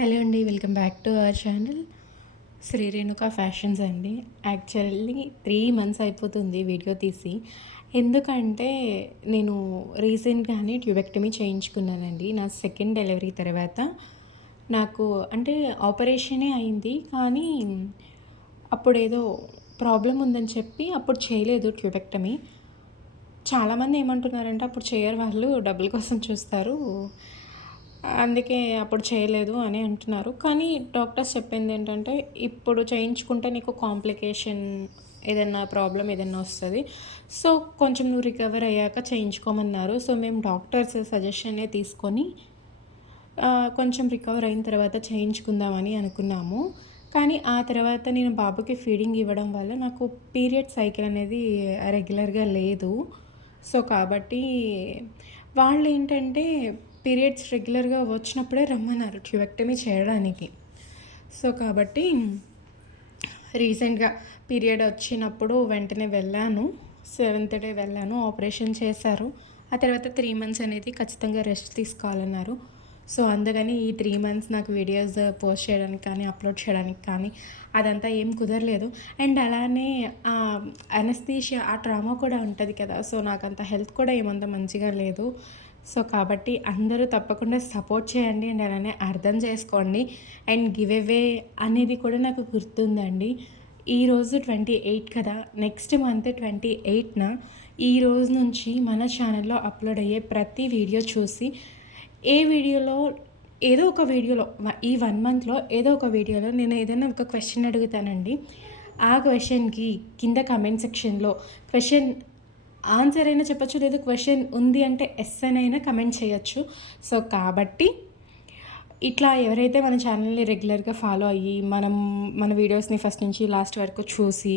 Hello అండి, welcome back to our channel Shri Renuka fashions అండి. Actually 3 months అయిపోతుంది వీడియో తీసి. ఎందుకంటే నేను రీసెంట్గానే ట్యూబెక్టమీ చేయించుకున్నానండి. నా సెకండ్ డెలివరీ తర్వాత నాకు అంటే ఆపరేషనే అయింది, కానీ అప్పుడేదో ప్రాబ్లం ఉందని చెప్పి అప్పుడు చేయలేదు ట్యూబెక్టమీ. చాలామంది ఏమంటున్నారంటే అప్పుడు చేయరు, వాళ్ళు డబ్బుల కోసం చూస్తారు, అందుకే అప్పుడు చేయలేదు అని అంటున్నారు. కానీ డాక్టర్స్ చెప్పింది ఏంటంటే ఇప్పుడు చేయించుకుంటే నీకు కాంప్లికేషన్ ఏదైనా ప్రాబ్లం ఏదైనా వస్తుంది, సో కొంచెం నువ్వు రికవర్ అయ్యాక చేయించుకోమన్నారు. సో మేము డాక్టర్స్ సజెషనే తీసుకొని కొంచెం రికవర్ అయిన తర్వాత చేయించుకుందామని అనుకున్నాము. కానీ ఆ తర్వాత నేను బాబుకి ఫీడింగ్ ఇవ్వడం వల్ల నాకు పీరియడ్ సైకిల్ అనేది రెగ్యులర్గా లేదు. సో కాబట్టి వాళ్ళు ఏంటంటే పీరియడ్స్ రెగ్యులర్గా వచ్చినప్పుడే రమ్మన్నారు ట్యూబెక్టమీ చేయడానికి. సో కాబట్టి రీసెంట్గా పీరియడ్ వచ్చినప్పుడు వెంటనే వెళ్ళాను. 7th day వెళ్ళాను, ఆపరేషన్ చేశారు. ఆ తర్వాత 3 months అనేది ఖచ్చితంగా రెస్ట్ తీసుకోవాలన్నారు. సో అందుకని ఈ 3 months నాకు వీడియోస్ పోస్ట్ చేయడానికి కానీ అప్లోడ్ చేయడానికి కానీ అదంతా ఏం కుదరలేదు. అండ్ అలానే అనస్థీషియా ఆ ట్రామా కూడా ఉంటుంది కదా, సో నాకు అంత హెల్త్ కూడా ఏమంత మంచిగా లేదు. సో కాబట్టి అందరూ తప్పకుండా సపోర్ట్ చేయండి అండ్ అలానే అర్థం చేసుకోండి. అండ్ గివ్ అవే అనేది కూడా నాకు గుర్తుందండి. ఈరోజు 28 కదా, నెక్స్ట్ మంత్ 28న ఈ రోజు నుంచి మన ఛానల్లో అప్లోడ్ అయ్యే ప్రతి వీడియో చూసి ఏదో ఒక వీడియోలో ఈ 1 monthలో ఏదో ఒక వీడియోలో నేను ఏదైనా ఒక క్వశ్చన్ అడుగుతానండి. ఆ క్వశ్చన్కి కింద కమెంట్ సెక్షన్లో క్వశ్చన్ ఆన్సర్ అయినా చెప్పచ్చు, లేదు క్వశ్చన్ ఉంది అంటే ఎస్ అయినా కమెంట్ చేయొచ్చు. సో కాబట్టి ఇట్లా ఎవరైతే మన ఛానల్ని రెగ్యులర్గా ఫాలో అయ్యి మన వీడియోస్ని ఫస్ట్ నుంచి లాస్ట్ వరకు చూసి,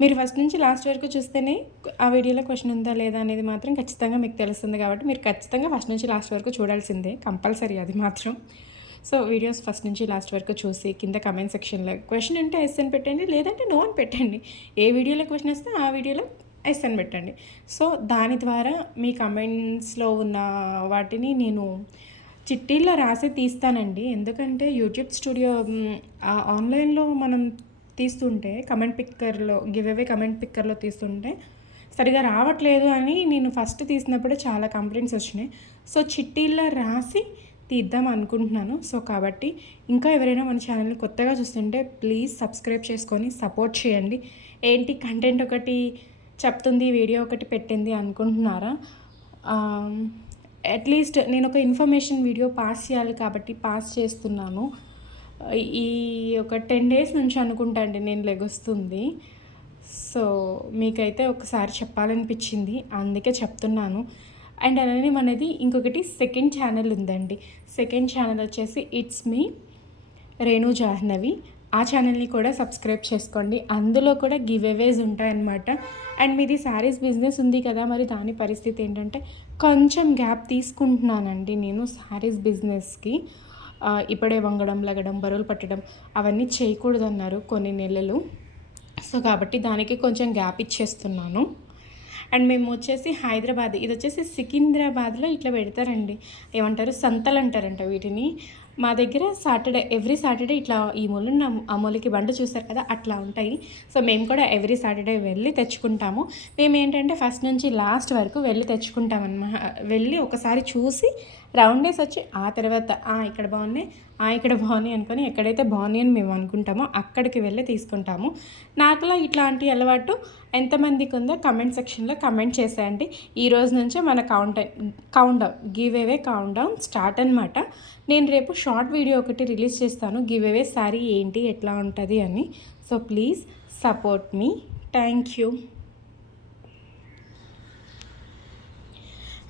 మీరు ఫస్ట్ నుంచి లాస్ట్ వరకు చూస్తేనే ఆ వీడియోలో క్వశ్చన్ ఉందా లేదా అనేది మాత్రం ఖచ్చితంగా మీకు తెలుస్తుంది. కాబట్టి మీరు ఖచ్చితంగా ఫస్ట్ నుంచి లాస్ట్ వరకు చూడాల్సిందే, కంపల్సరీ అది మాత్రం. సో వీడియోస్ ఫస్ట్ నుంచి లాస్ట్ వరకు చూసి కింద కమెంట్ సెక్షన్లో క్వశ్చన్ అంటే ఎస్ అని పెట్టండి, లేదంటే నో అని పెట్టండి. ఏ వీడియోలో క్వశ్చన్ వస్తే ఆ వీడియోలో ఎస్ అని పెట్టండి. సో దాని ద్వారా మీ కమెంట్స్లో ఉన్న వాటిని నేను చిట్టీల్లో రాసి తీస్తానండి. ఎందుకంటే యూట్యూబ్ స్టూడియో ఆన్లైన్లో మనం తీస్తుంటే గివ్ అవే కమెంట్ పిక్కర్లో తీస్తుంటే సరిగా రావట్లేదు అని నేను ఫస్ట్ తీసినప్పుడే చాలా కంప్లైంట్స్ వచ్చినాయి. సో చిట్టీల్లో రాసి తీద్దాం అనుకుంటున్నాను. సో కాబట్టి ఇంకా ఎవరైనా మన ఛానల్ని కొత్తగా చూస్తుంటే ప్లీజ్ సబ్స్క్రైబ్ చేసుకొని సపోర్ట్ చేయండి. ఏంటి కంటెంట్ ఒకటి చెప్తుంది, వీడియో ఒకటి పెట్టింది అనుకుంటున్నారా? అట్లీస్ట్ నేను ఒక ఇన్ఫర్మేషన్ వీడియో పాస్ చేయాలి కాబట్టి పాస్ చేస్తున్నాను. ఈ ఒక 10 days నుంచి అనుకుంటా అండి నేను లెగొస్తుంది. సో మీకైతే ఒకసారి చెప్పాలనిపించింది, అందుకే చెప్తున్నాను. అండ్ అలానే మనది ఇంకొకటి సెకండ్ ఛానల్ ఉందండి. సెకండ్ ఛానల్ వచ్చేసి ఇట్స్ మీ రేణు జాహ్నవి. ఆ ఛానల్ని కూడా సబ్స్క్రైబ్ చేసుకోండి. అందులో కూడా గివ్ అవేస్ ఉంటాయన్నమాట. అండ్ మీది శారీస్ బిజినెస్ ఉంది కదా, మరి దాని పరిస్థితి ఏంటంటే కొంచెం గ్యాప్ తీసుకుంటున్నానండి నేను శారీస్ బిజినెస్కి. ఇప్పుడే వంగడం, లగడం, బరువులు పట్టడం అవన్నీ చేయకూడదన్నారు కొన్ని నెలలు. సో కాబట్టి దానికి కొంచెం గ్యాప్ ఇచ్చేస్తున్నాను. అండ్ మేము వచ్చేసి హైదరాబాద్, ఇది వచ్చేసి సికింద్రాబాద్లో ఇట్లా పెడతారండి, ఏమంటారు సంతలు అంటారంట వీటిని. మా దగ్గర ఎవ్రీ సాటర్డే ఇట్లా ఈ మూలన ఆ మూలకి బండి చూస్తారు కదా, అట్లా ఉంటాయి. సో మేము కూడా ఎవ్రీ సాటర్డే వెళ్ళి తెచ్చుకుంటాము. మేము ఏంటంటే ఫస్ట్ నుంచి లాస్ట్ వరకు వెళ్ళి తెచ్చుకుంటామన్నమాట. వెళ్ళి ఒకసారి చూసి రౌండ్ వేసి వచ్చి ఆ తర్వాత ఇక్కడ బాగున్నాయి అనుకొని ఎక్కడైతే బాగున్నాయి అని మేము అనుకుంటామో అక్కడికి వెళ్ళి తీసుకుంటాము. నాకులా ఇట్లాంటి అలవాటు ఎంతమందికి ఉందో కమెంట్ సెక్షన్లో కమెంట్ చేసేయండి. ఈ రోజు నుంచే మన count down give away count down start అనమాట. నేను రేపు షార్ట్ వీడియో ఒకటి రిలీజ్ చేస్తాను, గివ్ అవే సారీ ఏంటి ఎట్లా ఉంటుంది అని. So please support me. Thank you.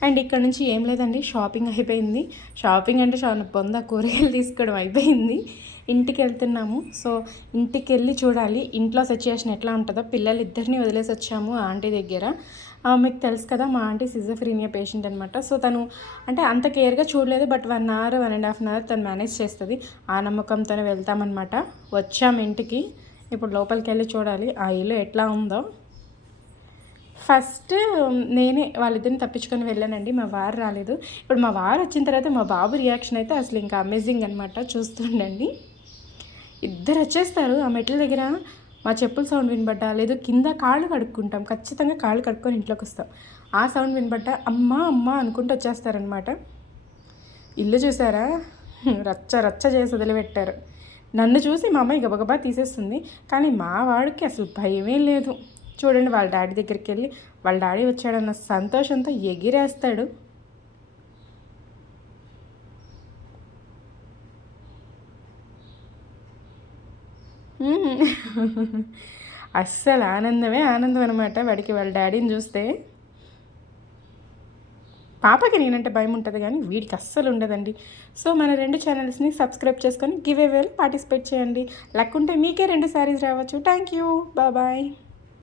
And ఇక్కడ నుంచి ఏం లేదండి, షాపింగ్ అయిపోయింది. షాపింగ్ అంటే చాలా కూరగాయలు తీసుకోవడం అయిపోయింది. ఇంటికి వెళ్తున్నాము. సో ఇంటికి వెళ్ళి చూడాలి ఇంట్లో సిచ్యువేషన్ ఎట్లా ఉంటుందో. పిల్లలు ఇద్దరిని వదిలేసి వచ్చాము ఆంటీ దగ్గర. మీకు తెలుసు కదా, మా ఆంటీ సిజోఫ్రీనియా పేషెంట్ అనమాట. సో తను అంటే అంత కేర్గా చూడలేదు, బట్ 1 hour 1.5 hour తను మేనేజ్ చేస్తుంది. ఆ నమ్మకంతోనే వెళ్తామన్నమాట. వచ్చాము ఇంటికి, ఇప్పుడు లోపలికి వెళ్ళి చూడాలి ఆ ఇల్లు ఎట్లా ఉందో. ఫస్ట్ నేనే వాళ్ళిద్దరిని తప్పించుకొని వెళ్ళానండి. మా వారు రాలేదు. ఇప్పుడు మా వారు వచ్చిన తర్వాత మా బాబు రియాక్షన్ అయితే అసలు ఇంకా అమేజింగ్ అనమాట. చూస్తుండండి. ఇద్దరు వచ్చేస్తారు ఆ మెట్ల దగ్గర. మా చెప్పుల సౌండ్ వినబడ్డా, లేదు కింద కాళ్ళు కడుక్కుంటాం, ఖచ్చితంగా కాళ్ళు కడుక్కొని ఇంట్లోకి వస్తాం. ఆ సౌండ్ వినబడ్డా అమ్మ అమ్మ అనుకుంటూ వచ్చేస్తారనమాట. ఇల్లు చూసారా, రచ్చ రచ్చ చేసి వదిలిపెట్టారు. నన్ను చూసి మా అమ్మాయి గబగబా తీసేస్తుంది, కానీ మా వాడికి అసలు భయమే లేదు. చూడండి, వాళ్ళ డాడీ దగ్గరికి వెళ్ళి వాళ్ళ డాడీ వచ్చాడన్న సంతోషంతో ఎగిరేస్తాడు. అస్సలు ఆనందమే ఆనందం అనమాట వాడికి వాళ్ళ డాడీని చూస్తే. పాపకి నేనంటే భయం ఉంటుంది, కానీ వీడికి అస్సలు ఉండదండి. సో మన 2 ఛానల్స్ని సబ్స్క్రైబ్ చేసుకొని గివ్ అవేలో పార్టిసిపేట్ చేయండి. లక్ ఉంటే మీకే 2 శారీస్ రావచ్చు. Thank you, bye.